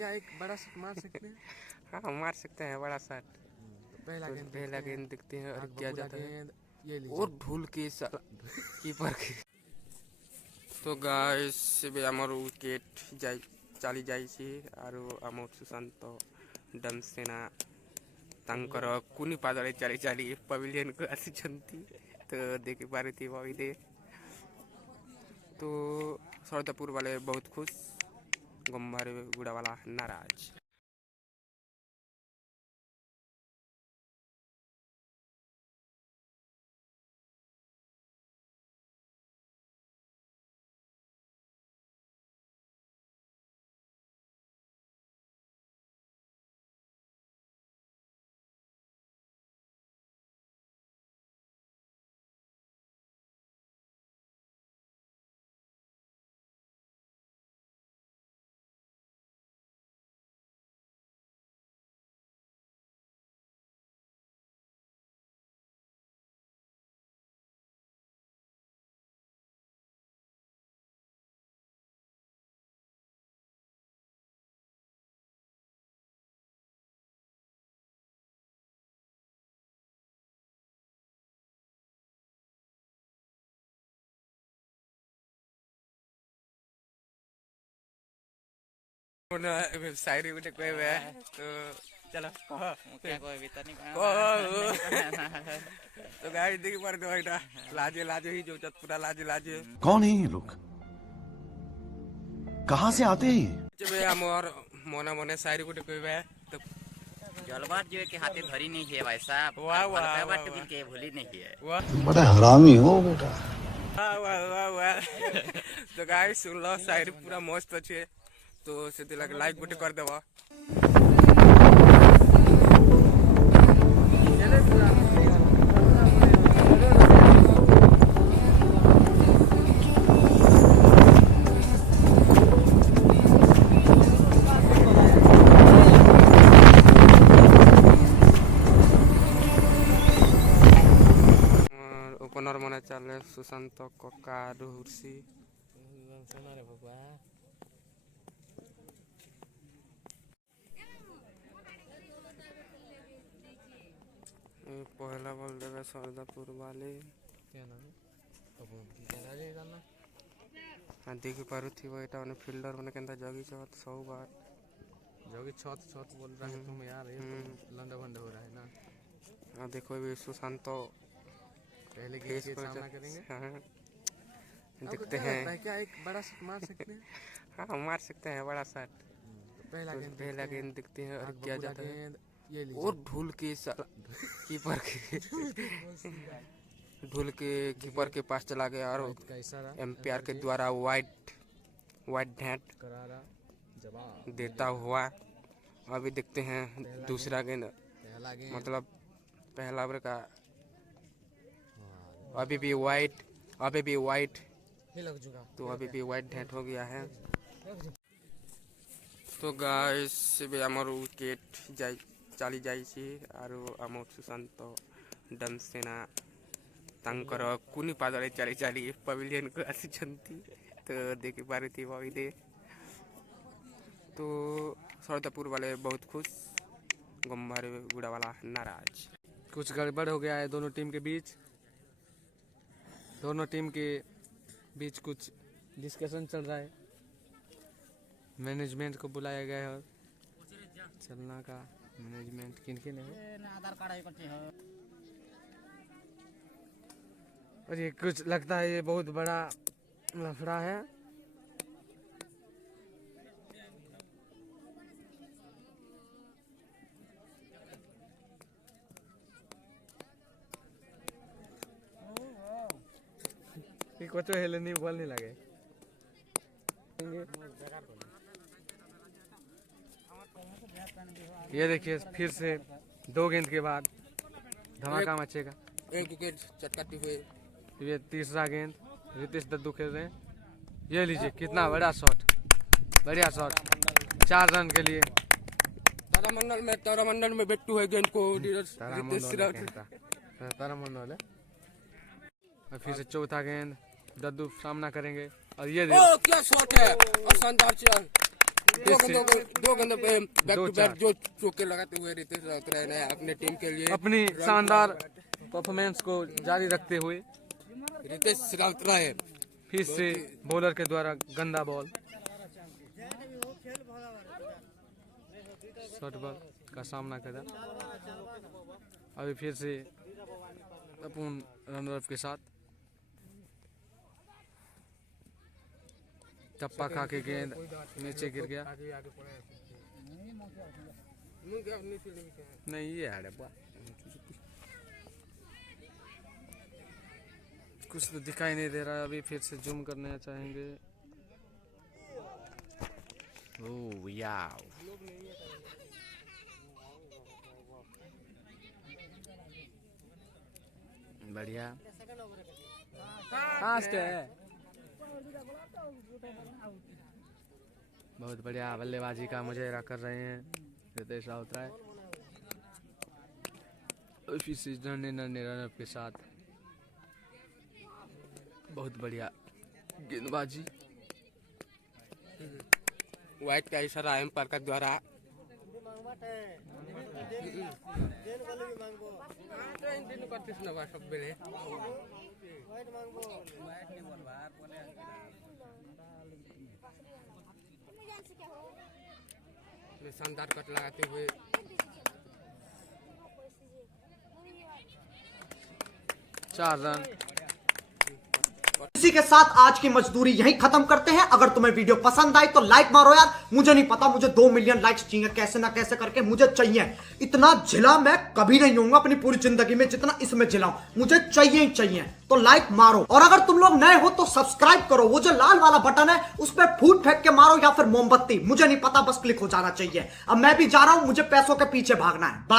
क्या एक बड़ा शॉट मार सकते हैं? हाँ मार सकते हैं बड़ा शॉट। तो पहला गेंद दिखते हैं और क्या जाता है ये और ढूल के कीपर के। तो गाइस ଏବେ ଆମର ୱିକେଟ୍ ଚାଲି ଯାଇଛି ଆରୁ ଆମ ସୁଶାନ୍ତ ଡମସେନା ତାଙ୍କର କୁନି ପାଦରେ ଚାଲି ଚାଲି ପଭିଲିୟନକୁ ଆସିଛନ୍ତି। ତ ଦେଖିପାରୁଥିବ ଏଇଠି। तो सरदापुर वाले बहुत खुश, गंभार गुड़ा वाला नाराज। शायरी गोटे कहबे तो चलो क्या कहबी तनी तो गाइस देखि पार दो एटा लाजे लाजे ही जो पूरा लाजे लाजे। कौन है ये लोग, कहां से आते हैं? जबे हमर मने मने शायरी गोटे कहबे तो जलबात जो के हाथे धरी नहीं है भाई साहब। वाह वाह बात बिल के भूली नहीं है। बड़ा हरामी हो बेटा। वाह वाह वाह वाह। तो गाइस सुन लो शायरी पूरा मस्त अच्छे तो से लगे लाइक गोटे कर देवा। ओपनर मने चले सुशांत कक्का रुहुर्सी पहला बॉल देवे सरदापुर वाले। हाँ देखि पारुथिबो एटा माने फील्डर माने केनता जगी छत सब बार जोगी छत छत बोल रहा है तुम यार, ये तो लंडा भंडा हो रहा है ना। हाँ देखो ये सुशांत पहले गेम के सामना करेंगे। हाँ देखते हैं क्या एक बड़ा शॉट मार सकते हैं? हाँ मार सकते हैं बड़ा शॉट। तो पहला गेंद दिखते हैं और क्या जाता है ये और ढूल के कीपर के पास चला गया और एम्पायर के द्वारा वाइड नेट देता हुआ। अभी देखते हैं दूसरा गेंद मतलब पहला ओवर का अभी भी वाइड तो अभी भी वाइड नेट हो गया है। तो गाइस ଏବେ ଆମର ୱିକେଟ୍ ଚାଲି ଯାଇଛି ଆରୁ ଆମ ସୁଶାନ୍ତ ଡମସେନା ତାଙ୍କର କୁନି ପାଦରେ ଚାଲି ଚାଲି ପଭିଲିୟନକୁ ଆସିଛନ୍ତି। ତ ଦେଖିପାରୁଥିବ ଏଇଠି। तो सरदापुर वाले बहुत खुश, गंभार गुड़ा वाला नाराज। कुछ गड़बड़ हो गया है दोनों टीम के बीच। कुछ डिस्कशन चल रहा है। मैनेजमेंट को बुलाया गया है और चलना का मैनेजमेंट किन है आधार कार्ड और ये कुछ लगता है ये बहुत बड़ा लफड़ा है। कुछ हिले नहीं बोलने लगे। ये देखिए फिर से 2 गेंद के बाद धमाका मचेगा। एक विकेट चटकाती हुए ये तीसरा गेंद रितेश दद्दू खेल रहे हैं। ये लीजिए कितना बड़ा शॉट, बढ़िया शॉट 4 रन के लिए। तारामंडल में बेट्टू है गेंद को तारामंडल है। और फिर से चौथा गेंद दद्दू सामना करेंगे और ये क्या शॉट है और शानदार दो गेंदों पे बैक दो टू चार। बैक जो चौके लगाते हुए रितेश राउतराय ने अपने टीम के लिए अपनी शानदार परफॉर्मेंस को जारी रखते हुए रितेश राउतराय फिर से बॉलर के द्वारा गंदा बॉल, शॉर्ट बॉल का सामना करा। अभी फिर से अपन रनर के साथ टप्पा खा के गेंद नीचे गिर गया। नहीं ये है कुछ तो दिखाई नहीं दे रहा है। अभी फिर से जूम करना चाहेंगे। ओह याओ, बढ़िया। फास्ट है, बहुत बढ़िया बल्लेबाजी का मुजाहरा कर रहे हैं रितेश राउतराय। फिर से नन्हे रनअप के साथ बहुत बढ़िया गेंदबाजी। व्हाइट का इशारा एम्पायर का द्वारा शानदार कट लगाते हुए 4 रन। इसी के साथ आज की मजदूरी यहीं खत्म करते हैं। अगर तुम्हें वीडियो पसंद आई तो लाइक मारो यार। मुझे नहीं पता, मुझे 2 मिलियन लाइक्स चाहिए, कैसे ना कैसे करके मुझे चाहिए। इतना झिला मैं कभी नहीं होऊंगा अपनी पूरी जिंदगी में जितना इसमें झिलाऊं, मुझे चाहिए ही चाहिए। तो लाइक मारो, और अगर तुम लोग नए हो तो सब्सक्राइब करो। वो जो लाल वाला बटन है उस पर फूट फेंक के मारो या फिर मोमबत्ती, मुझे नहीं पता, बस क्लिक हो जाना चाहिए। अब मैं भी जा रहा हूं, मुझे पैसों के पीछे भागना है। बाय।